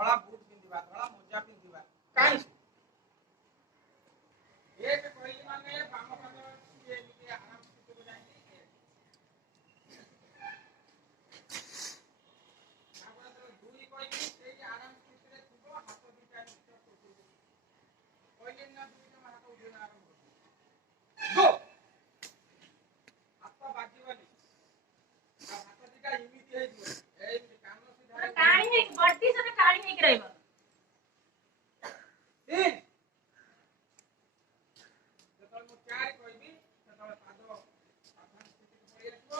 ଧଳା ବୁଟ ପିନ୍ଧିବା ଧଳା ମୋଜା ପିନ୍ଧିବା କାହିଁ एक କହିଲି ମାନେ ବାମ ପାଦ ଟିକେ ଟିକେ ଆରାମ ସ୍ଥିତିକୁ ଯାଇକି ତାପରେ ଦୁଇ କହିଲି ସେଇ ଆରାମ ସ୍ଥିତିରେ ଥିବ ହାତ ଦିଟା ନିଚ ଉଠେଇବ କହିଲି ନା ଦୁଇ ଜଣ ହାତ ଉଠେଇବା ଆରମ୍ଭ କରିବ ହାତ ବାଜିବନି ଆଉ ହାତ ଦିଟା ଏମିତି ହେଇଯିବ ଏମିତି କାନ ସିଧା କାଣି ହେଇକି ବଡି ସହିତ କାଣି ହେଇକି ରହିବ चार कहबी पाद साधारण स्थिति पड़ी रखो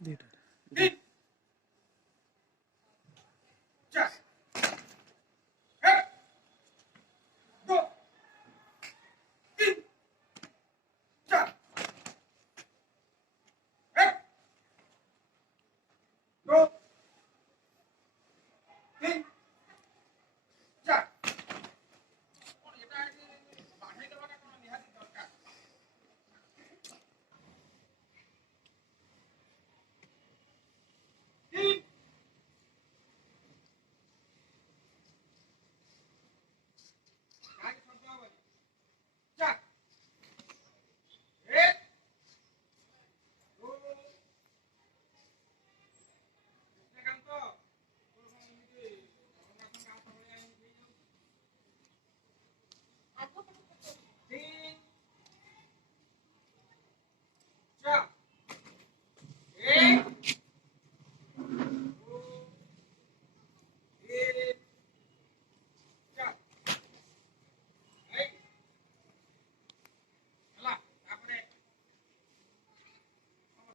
दिटा